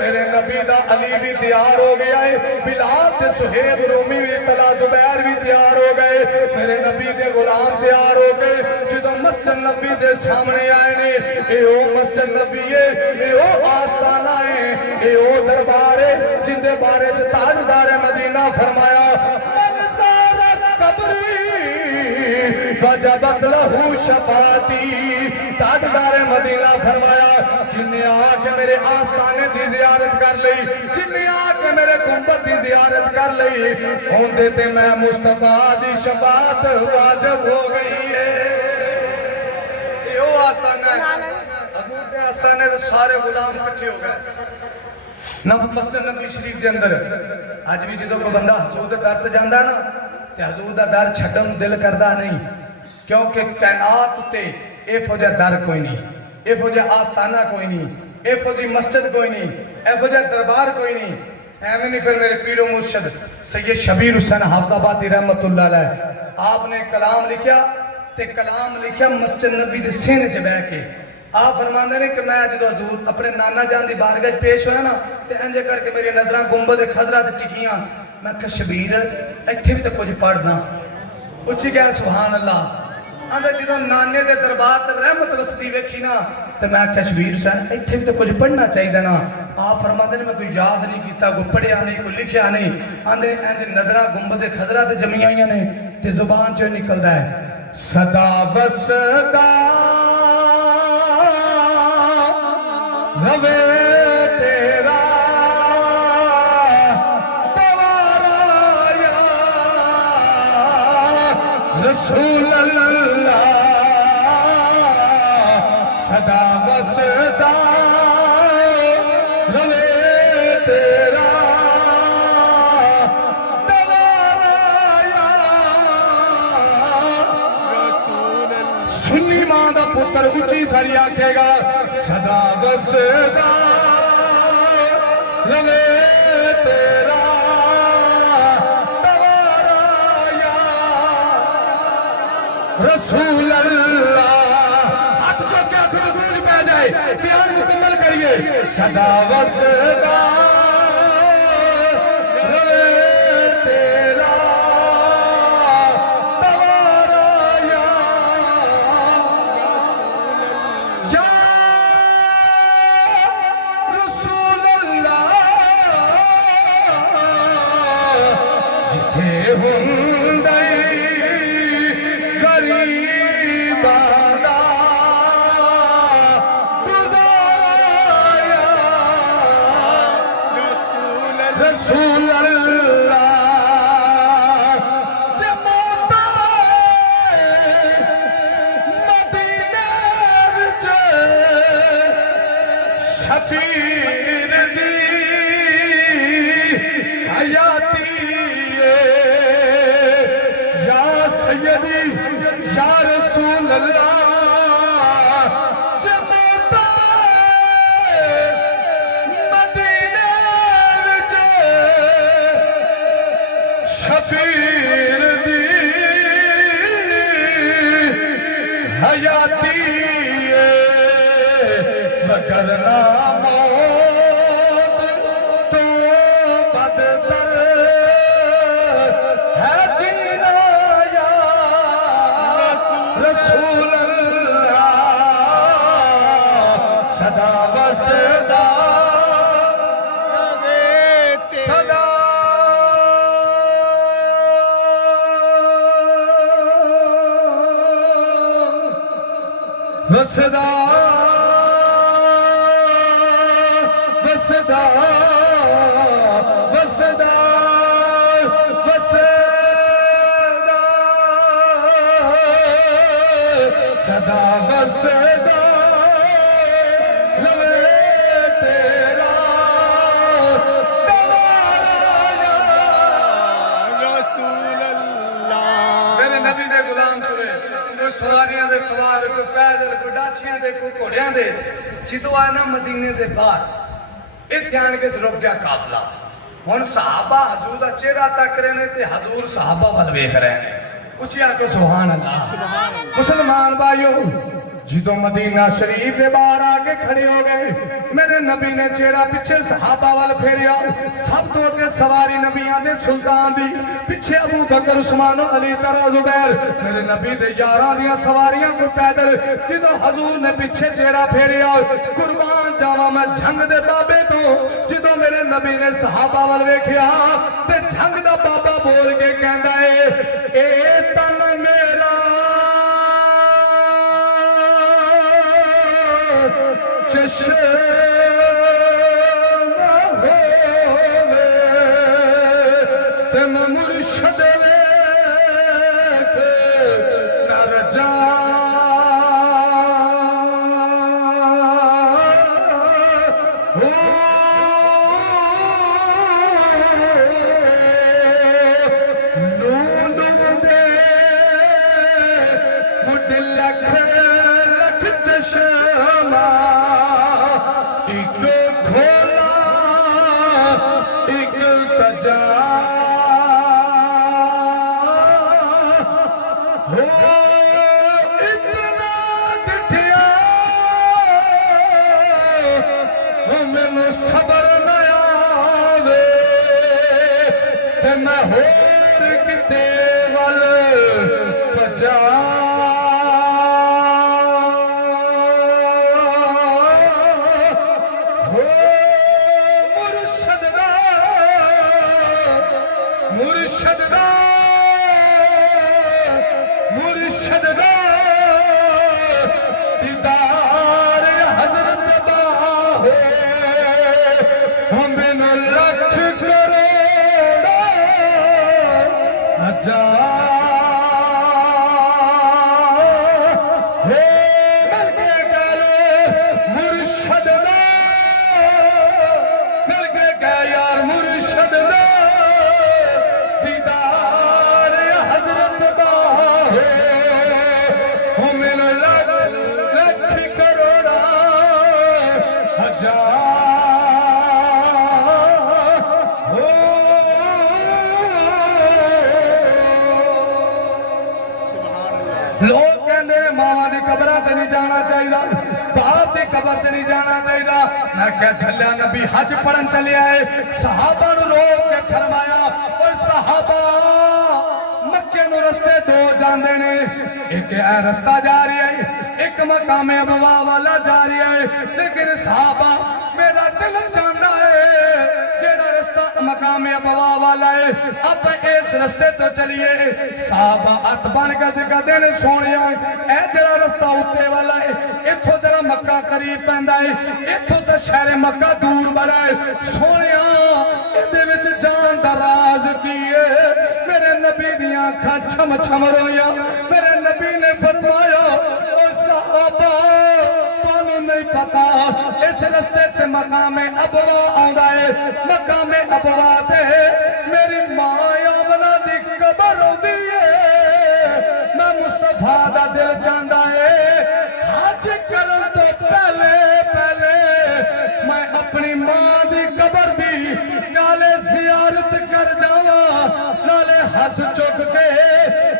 मेरे नबी दा अली भी तैयार हो गया है, बिलाल ते सुहेब रूमी भी, तला जुबैर भी तैयार हो गए, मेरे नबी दे गुलाम तैयार हो गए। जो मस्जिद नबी दे सामने आए ने, ये ओ मस्जिद नबी है, ये ओ आस्ताना है, ये ओ दरबार है जिंदे बारे च ताजदार मदीना फरमाया वजबत लहू शफाती। ताजदार मदीना फरमाया जिन्हें आके मेरे आस्थाने की जियारत कर ली, जिन्हें आके मेरे गुंबद की जियारत कर ली, होंदे ते मैं मुस्तफा दी शफात वाजिब हो गई है। यो आस्थाना है, हजूर के आस्थाने ते सारे गुलाम इकट्ठे हो गए ना मस्जिद नबी शरीफ के अंदर। अज भी जो कोई बंदा हजूर के दर ते जांदा ना, ते हजूर दा दर छड्डण नूं दिल करदा नहीं, क्योंकि कायनात उत्ते इहो जिहा दर कोई नहीं, इहो जिहा आस्थाना कोई नहीं, इहो जी मस्जिद कोई नहीं, इहो जिहा दरबार कोई नहीं। एवं नहीं फिर मेरे पीरो मुर्शद सैयद शबीर हुसैन हाफिजाबादी रहमतुल्लाह अलैह आपने कलाम लिखा, ते कलाम लिखा मस्जिद नबी दे सीने च बैठ के। आप फरमाते ने कि मैं जो हजूर अपने नाना जान की बारगाह पेश होया ना, तो इंज करके मेरी नजर गुंबद खजरा ते टिकियां। मैं कहा शबीर इत्थे भी तो कुछ पढ़दा, उची गया सुभान अल्लाह। आंदा जो नाने के दरबार ते रहमत वसदी वेखी ना, तो मैं आख्या शबीर हुसैन इत्थे भी तो कुछ पढ़ना चाहिए ना। आप फरमाते ने मैं कोई याद नहीं किया, कोई पढ़िया नहीं, कोई लिखिया नहीं। आंदे इंज नजर गुंबद खजरा ते जमी हुई ने, ते जुबान चो निकलदा है सदा वसदा रवे तेरा दवारा या रसूल अल्लाह, सदा वसदा रवे तेरा दवारा या रसूल अल्लाह। सुन्नी मां दा पुत्र उच्ची सारी आखेगा सदा वसदा रवे तेरा दवारा या रसूल अल्लाह। हाथ जो क्या खुद गूंज पै जाए जाए, बयान मुकम्मल करिए। सदा वसदा रहे तेरा तवारा या रसूल अल्लाह जिथे हुंदे गरीबां रसूल अल्लाह जमाता मदीने विच शबीर दी हयाती या सय्यदी या रसूल अल्लाह जमाता शबीर दी हयाती मगर ना मौत तो बदतर है जीना या रसूल अल्लाह सदा वसदा सदा वसदा वसदा वसदा वसदा सदा वसदा रवे तेरा तवारा रसूल अल्लाह। मेरे नबी दे गुलाम तुरे सवारियां दे सवार कोई पैदल कोई डाचियां दे कोई घोड़ियां दे जिदों आए ना मदीने दे बाहर इत्थे आन के रुक गया काफला। हुण सहाबा हजूर दा चेहरा तक रहे ने ते हजूर सहाबा वल वेख रहे ने। उचिया को सुभान अल्लाह। मुसलमान भाइयों जिदों मदीना शरीफ के बाहर आके खड़े हो गए मेरे नबी ने चेहरा पिछे सहाबा वाल फेरिया। सब तो अगे सवारी नबियां दे सुल्तान दी पिछे अबू बकर उस्मान अली तरा जुबैर मेरे नबी दे यारां दियां सवारियां को पैदल जिदों हजूर ने पिछे चेहरा फेरिया। कुर्बान जावा मैं झंग दे बाबे तो जिदों मेरे नबी ने सहाबा वाल वेखिया ते झंग दा बाबा बोल के कहंदा ए तन मेरा चश्मा होवे ते मैं मुर्शद के नर जा सबर न आवे ते मैं होर किते वल भजा हो मुर्शद दा मुर्शद दा मुर्शद दा दीदार हजरत बाहो लख करोड़ा हजार हे मिल के गले मुर्शद मिल के गए यार मुर्शद दीदार हजरत बाहे लख करोड़ा हजार लोग कहते हैं मावा की कबरा ते नहीं जाना चाहिए, बाप की कबर ते नहीं जाना चाहिए। मैं क्या झल्या नबी हज पढ़न चले आए, सहाबा नूं रोक के फरमाया ओए सहाबा मक्के नूं रस्ते दो जांदे ने, एक ऐ रस्ता जा रही है, एक मकामे अबवा वाला जा रही है, लेकिन सहाबा मेरा दिल चाहता है जेड़ा रस्ता मकामे अबवा वाला है आप इस रस्ते तो चलिए। सहाबा हथ बन के कहते ने सोनिया ए जेड़ा रस्ता उत्ते वाला है इथों जरा मक्का करीब पैंदा है, इथों तो शहर मक्का दूर बड़ा है, सोनिया इहदे विच जान दा राज की है। मेरे नबी दियां अखां छम छम रोइयां, मेरे नबी ने फरमाया ओ सहाबा तुहानू नहीं पता इस रस्ते ते मकामे अबवा आउंदा है, मकामे अबवा ते मेरी मां आमना दी कबर होंदी है। मैं मुस्तफा दा दिल चाहता है हज करन तो पहले पहले मैं अपनी मां दी कबर दी नाले जियारत कर जावा, नाले हाथ चुक के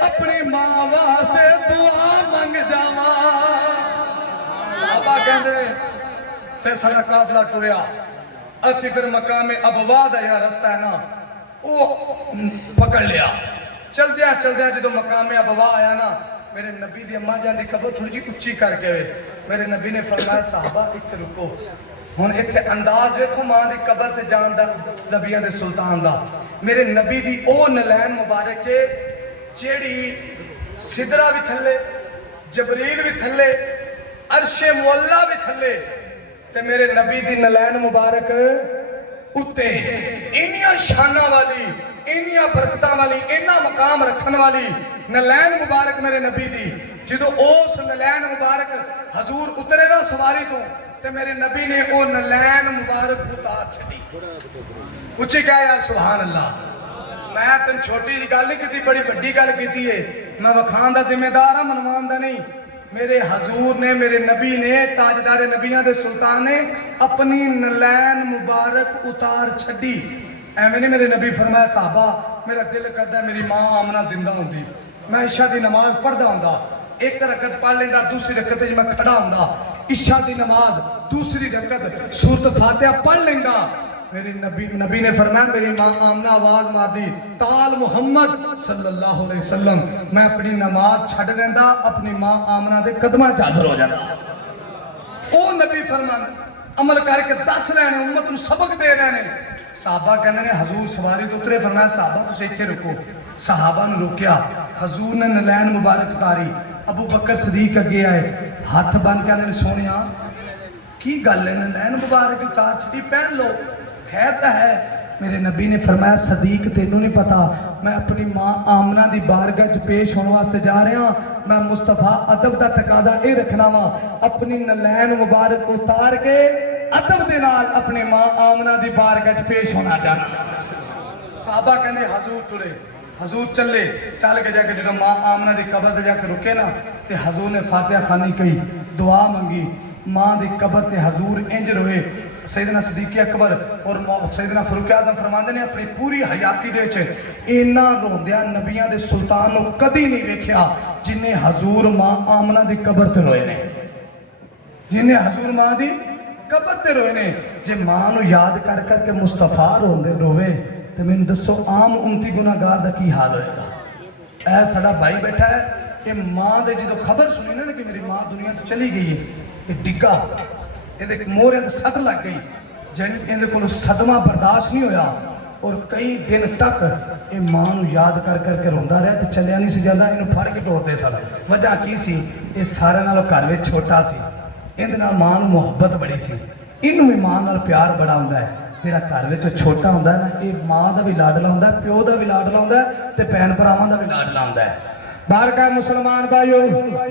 अपनी मां वास्ते दुआ मंग जावा। साहबा कहंदे फिर साडा काफिला टुरिया, असी फिर मकामे अबवा दा या रस्ता है ना वो पकड़ लिया। चलदिया चलदिया जो मकामे अबवा आया ना, मेरे नबी दी अम्मा जान दी कबर थोड़ी जी उच्ची करके मेरे नबी ने फरमाया साहबा इत्थे रुको। हुण इत्थे अंदाज देखो मां दी कबर ते जान दा नबियां दे सुल्तान दा। मेरे नबी दी ओ नलैन मुबारक है जेड़ी सिदरा भी थल्ले, जबरील भी थल्ले, अर्शे मुअल्ला भी थल्ले, ते मेरे नबी दी नलैन मुबारक उत्ते। इन्नियां शाना वाली, इन्नियां बरकतां वाली, इन्ना मकाम रखने वाली नलैन मुबारक मेरे नबी दी। जो उस नलैन मुबारक हजूर उतरे ना सवारी तो ते मेरे नबी ने ओ नलैन मुबारक उतार छड़ी। उच्ची कह यार सुभान अल्लाह। मैं तेन छोटी जी गल नहीं की, बड़ी वड्डी गल की है। मैं वखान का जिम्मेदार हाँ, मनवान का नहीं। मेरे हजूर ने, मेरे नबी ने, ताजदारे नबियां दे सुल्तान ने अपनी नलैन मुबारक उतार छड़ी। एवं नहीं मेरे नबी फरमाया साहबा मेरा दिल करता है मेरी मां आमना जिंदा होंगी, मैं इशा की नमाज पढ़ता होंदा, एक रकत पढ़ लेंदा, दूसरी रकत मैं खड़ा होंदा, इशा की नमाज दूसरी रकत सूरत फातिहा पढ़ लेंदा। मेरे नबी ने फरमाया मेरी मां आमना आवाज मार दी ताल मुहम्मद सल्लल्लाहु अलैहि वसल्लम, मैं अपनी नमाज छड़ देंदा, अपनी मां आमना दे कदमां च हाज़िर हो जाता। ओ नबी फरमान अमल करके दस रहे उम्मत नूं सबक दे रहे हैं। साहबा कहते हैं हजूर सवारी तो उतरे, फरमाया साहबा तुसीं इत्थे रुको। सहाबा ने रोकिया, हजूर ने नलैन मुबारक उतारी, अबू बकर सदीक अगे आए, हाथ बन के कहते सोनिया की गल है नलैन मुबारक उतार छड़ी, पहन लो खैर तो है। मेरे नबी ने फरमाया सदीक तेनू नहीं पता मैं अपनी मां आमना दी बारगाह च पेश होने वास्ते जा रहा, मैं मुस्तफा अदब का तकाजा ये रखना वा अपनी नलैन मुबारक उतार के अदब दे नाल अपनी मां आमना दी बारगाह च पेश होना चाहता। साहबा कहने हजूर तुरे, हजूर चले, चल के जाके जो मां आमना दी कबर ते जाके रुके ना ते हजूर ने फातिहा खानी कही, दुआ मंगी, मां दी कबर ते हजूर इंज रोए। सैयदना सदीक अकबर और सैयदना फारूक आजम फरमाते ने अपनी पूरी हयाती दे विच इन्ना रोंदिया नबियां दे सुल्तान नूं कदी नहीं वेख्या जिन्हें हजूर मां आमना दी कबर ते रोए ने, जिन्हें हजूर मां दी कबर ते रोए ने। जे मां नूं याद कर करके मुस्तफा रोंदे रोवे तो मैनूं दसो आम उम्मती गुनाहगार दा की हाल होएगा। ऐ साडा भाई बैठा है, ये मां दे जो खबर सुनी ना कि मेरी मां दुनिया तो चली गई है, ये डिग्गा ये मोहरे सट लग गई, जिन्हें को सदमा बर्दाश्त नहीं होया और कई दिन तक ये मां नूं याद कर करके रोंदा रहा तो चलिया नहीं सी जांदा, इहनूं फड़ के टोरदे सन। वजह की सी, ये सारे नालों घर में छोटा सी, इहदे नाल मां नूं मुहब्बत बड़ी सी, इनू भी मां नाल प्यार बड़ा हुंदा है। जिहड़ा घर में छोटा हुंदा है ना, ये मां दा भी लाडला हुंदा है, प्यो दा भी लाडला हुंदा है ते भैन भरावां दा भी लाडला हुंदा है। बारका मुसलमान भाइयों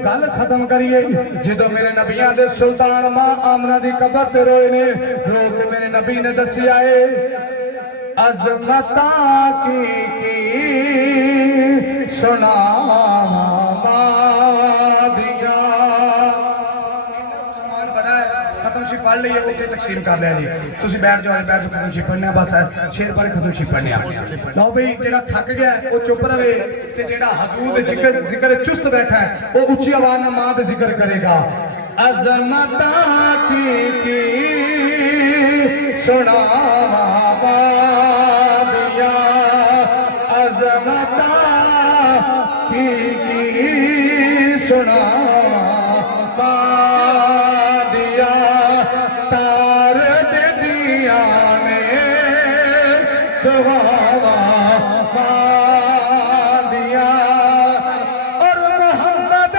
गल खत्म करिए। जो मेरे नबियां दे सुल्तान मां आमना दी कबर ते रोए ने, रो के मेरे नबी ने दसिया है अजमता की सुना दिया। खत्म शी पढ़ ली उत्थे तकसीम कर लिया जी, तुम बैठ जाओ, बैठ खत्म शी पढ़ने बस शेर पर खत्म शी पढ़ने। लो भाई जेड़ा थक गया वो चुप रहे, ते जेड़ा हजूर दे जिक्र चुस्त बैठा है वो उच्ची आवाज नाल मां दे जिक्र करेगा। अजमता की सुनावा दिया अजमता की सुनावा दिया तार दे दिया ने दुआवा दिया और मोहम्मद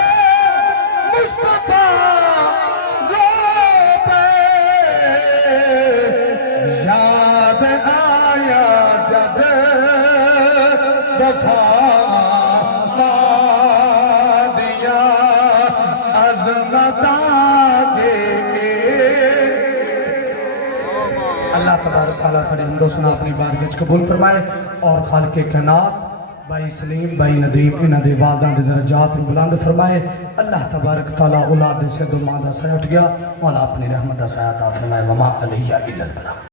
मुस्तफा याद आया जब वफा दिया अज़मता के अल्लाह तबारक तआला सारे हमदो सना अपनी बारगाह च कबूल फरमाए और खालिक कायनात भाई सलीम भाई नदीम इन्हां दे वालदां दे दरजात नूं बुलंद फरमाए। अल्लाह तबारक तआला औलाद दे सिर मां दा साया उठ गया मौला अपनी रहमत दा साया अता फरमाए। वमा अलैया इल्लल बलाग।